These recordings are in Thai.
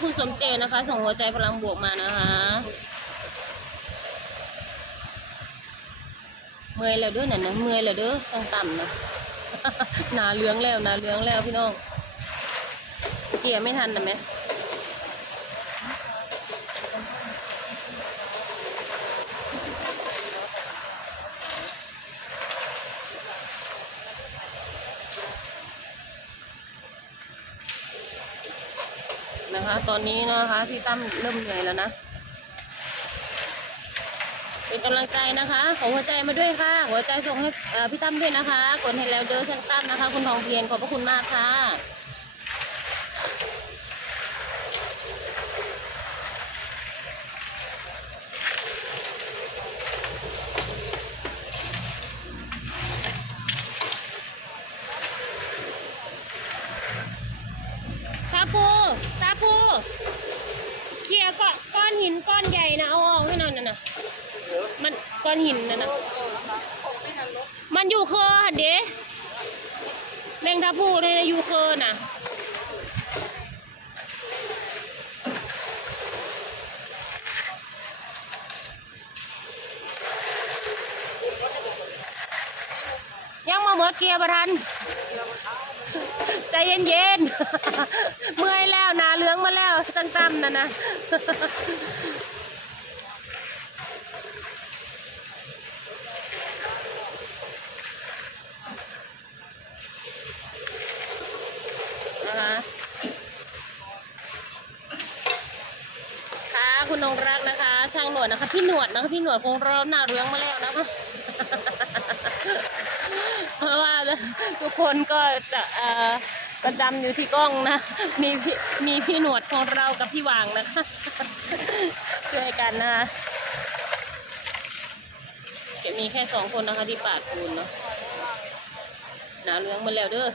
คุณสมเจตนะคะ ส่งหัวใจพลังบวกมานะคะเมื่อยแล้วเด้อนั่นนะเมื่อยแล้วเด้อสังต่ำนะนาเลืองแล้วนาเลืองแล้วพี่น้องเกียร์ไม่ทันนะแม่ นะคะ ตอนนี้นะคะพี่ตั้มเริ่มเหนื่อยแล้วนะ เป็นกำลังใจนะคะขอหัวใจมาด้วยค่ะ หัวใจส่งให้พี่ตั้มด้วยนะคะ กดเห็นแล้วเด้อช่างตั้มนะคะ คุณทองเพียรขอบพระคุณมากค่ะ ตาปูตาปูเคลียร์ก้อนก้อนหินก้อนใหญ่นะเอาออกให้หน่อยนะนะมัน ก้อนหินนะนะมันอยู่เคอหันเด้แมงตาปูเลยนะอยู่เคอน่ะยังมาหมดเกียร์ประทัน ใจเย็นๆ เมื่อยแล้วนาเลืองมาแล้วตั้มๆนะนนะ ค่ะคุณนงรักนะคะ ช่างหนวดนะคะ พี่หนวดนะคะพี่หนวดคงร้อนหนาเหลืองมาแล้วนะคะเพราะว่าทุกคนก็จะประจำอยู่ที่กล้องนะ มีพี่มีพี่หนวดของเรากับพี่วางนะคะช่วยกันนะคะจะมีแค่สองคนนะคะที่ปาดปูนเนาะหนาเหลืองมาแล้วเด้อ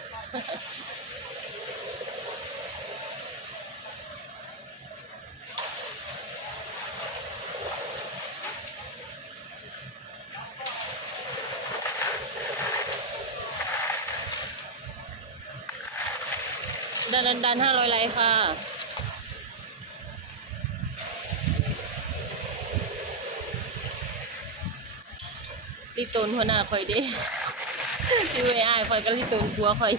ดันห้าร้อยไลค์ค่ะลิตูนหัวหน้าคอยเด้พี่เอายคอยกับลิตูนกลัวคอย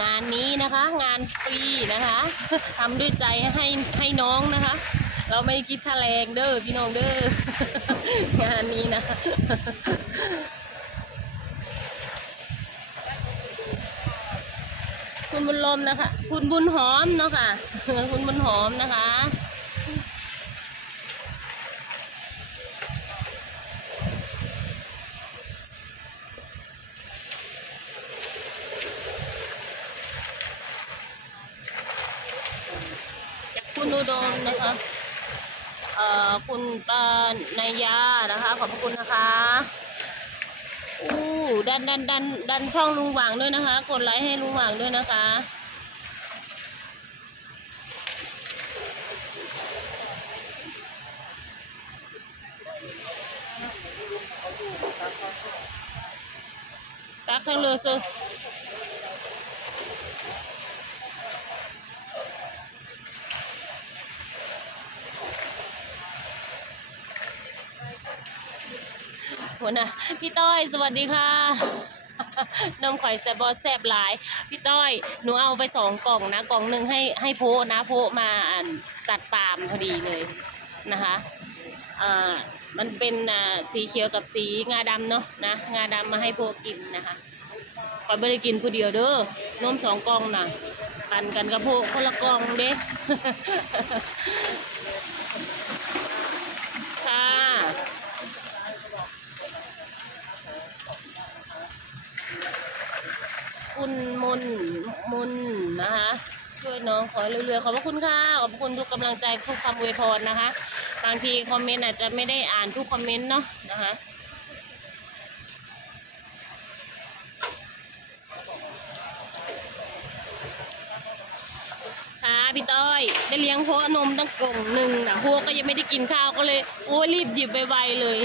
งานนี้นะคะ งานฟรีนะคะทำด้วยใจให้ให้น้องนะคะ เราไม่คิดค่าแรงเด้อพี่น้องเด้องานนี้นะ คุณบุญลมนะคะ คุณบุญหอมเนาะค่ะ คุณบุญหอมนะคะ จากคุณอุดมนะคะเอ่อคุณปานายานะคะ ขอบพระคุณนะคะ ดันดันดันดันช่องลุงหวังด้วยนะคะ กดไลค์ให้ลุงหวังด้วยนะคะตักทั้งเรือซื้อ หัวหน้าพี่ต้อยสวัสดีค่ะนมข่อยแซบบอแซบหลาย พี่ต้อยหนูเอาไปสองกล่องนะ กล่องหนึ่งให้ให้โพนะโพมาตัดตามพอดีเลยนะคะอ่ามันเป็นอ่าสีเขียวกับสีงาดำเนาะนะงาดำมาให้โพกินนะคะข่อยไม่ได้กินผู้เดียวเด้อนมสองกล่องนะปันกันกับโพคนละกล่องเด้ ค่ะ คุณมนมนนะคะ ช่วยน้องขอเรื่อยๆขอบพระคุณค่ะขอบพระคุณทุกกำลังใจทุกคำอวยพรนะคะ บางทีคอมเมนต์อาจจะไม่ได้อ่านทุกคอมเมนต์เนาะนะคะค่ะพี่ต้อยได้เลี้ยงโพะนมตั้งกล่องหนึ่งนะโพะก็ยังไม่ได้กินข้าวก็เลยโอ้รีบหยิบไปไวเลย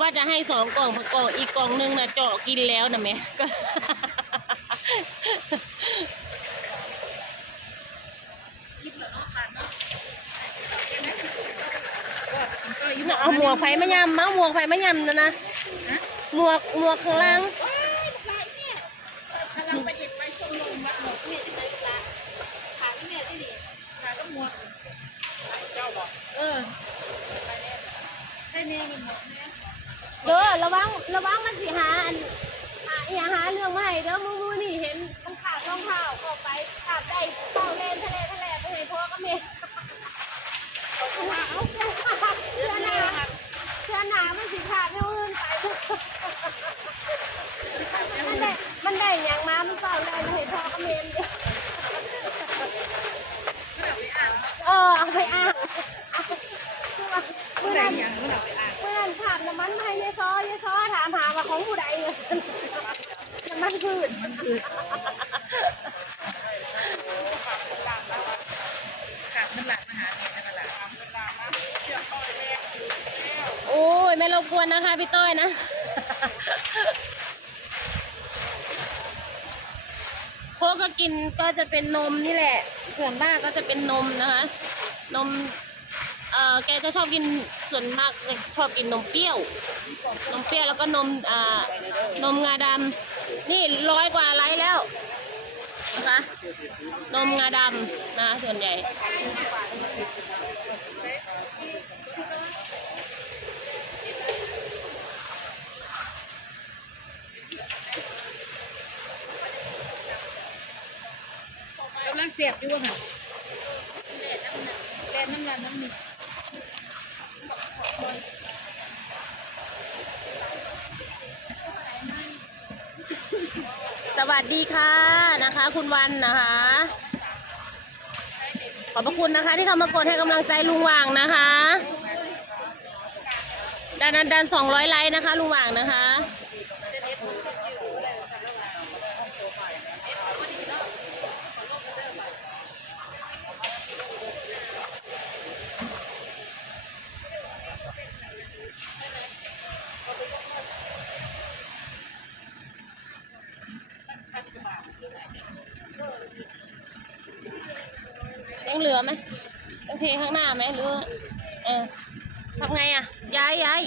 ว่าจะให้สองกล่องเพราะกล่องอีกกล่องหนึ่งนะเจาะกินแล้วนะแม่ ก็ น่ะ เอาหมวกไฟมายำเอาหมวกไฟมายำนะนะหมวกหมวกข้างล่างกำลังไปเด็ดไปชมลมมาหมดเนี่ยจะใช้เวลาขาที่เนี่ยที่ดีขาก็หมดเจ้าบอกเออได้เนี่ยมันหมดเนี่ยเออระวังระวังมันสิหาอันหาอย่าหาเรื่องมาให้เด้อมือมือนี่เห็นมันขาดรองเท้าเข้าไปขาดได้เข้าเล่นทะเลทะเลไปให้พ่อกับแม่เอาเสื้อเสื้อหนาเสื้อหนามันสิขาดเท่าอื่นไปมันได้มันได้อย่างมามันเข้าเล่นให้พ่อกับแม่เด้อเออเอาไปอ่างเมื่อนั้น อย่างนั้นเราไปอ่าน เมื่อนั้นถามน้ำมันมาให้ยายซอยายซอถามหาว่าของผู้ใดเนี่ยน้ำมันพืช มันคือขาดมันหลักมหาเนี่ยนั่นแหละ โอ้ย ไม่รบกวนนะคะพี่ต้อยนะพวกก็กินก็จะเป็นนมนี่แหละ ส่วนมากก็จะเป็นนมนะคะ นม เอ่อ แกจะชอบกินส่วนมากชอบกินนมเปรี้ยว นมเปรี้ยวแล้วก็นม อ่า นมงาดำนี่ร้อยกว่าไลค์แล้วนะคะนมงาดำนะส่วนใหญ่ กำลังเสียบอยู่ค่ะแดนน้ำมักแดดน้ำหนักน้ำมีสวัสดีค่ะนะคะ คุณวันนะคะ ขอบพระคุณนะคะ ที่เข้ามากดให้กำลังใจลุงหว่างนะคะดันดันดันสองร้อยไลค์นะคะลุงหว่างนะคะ ลือไหมต้องเทข้างหน้าไหมหรือเออทำไงอะ ย้ายย้าย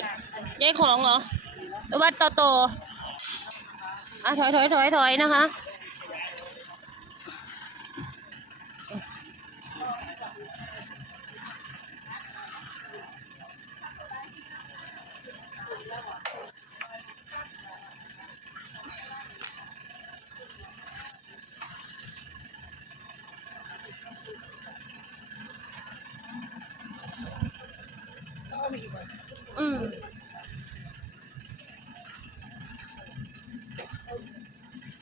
ย้ายของเหรอหรือว่าโตโตอะถอยถอยถอยถอยนะคะ อืม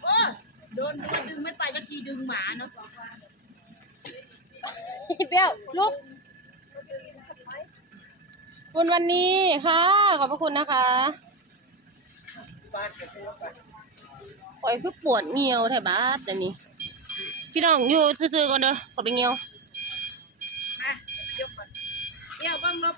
โอ้โดนมันดึงไม่ไปจะทีดึงหมาเนาะเปรี้ยวลุกคุณวันนี้ค่ะ ขอบพระคุณนะคะปล่อยคือปวดเงียวแถวบ้านแต่นี้ พี่น้องอยู่ซื่อๆก่อนเด้อขอไปเงียว มายกก่อนเดี๋ยวเบ้างลบ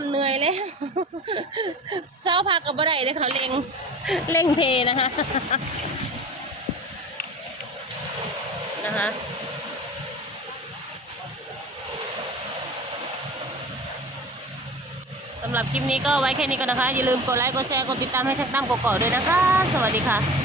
ำเหนื่อยเลยเช้าพักกับบ่ได้เลยเขาเล่งเล่งเทนะคะนะคะสำหรับคลิปนี้ก็ไว้แค่นี้ก่อนนะคะ อย่าลืมกดไลค์ กดแชร์ กดติดตามให้ชักตั้มกอกด้วยนะคะ สวัสดีค่ะ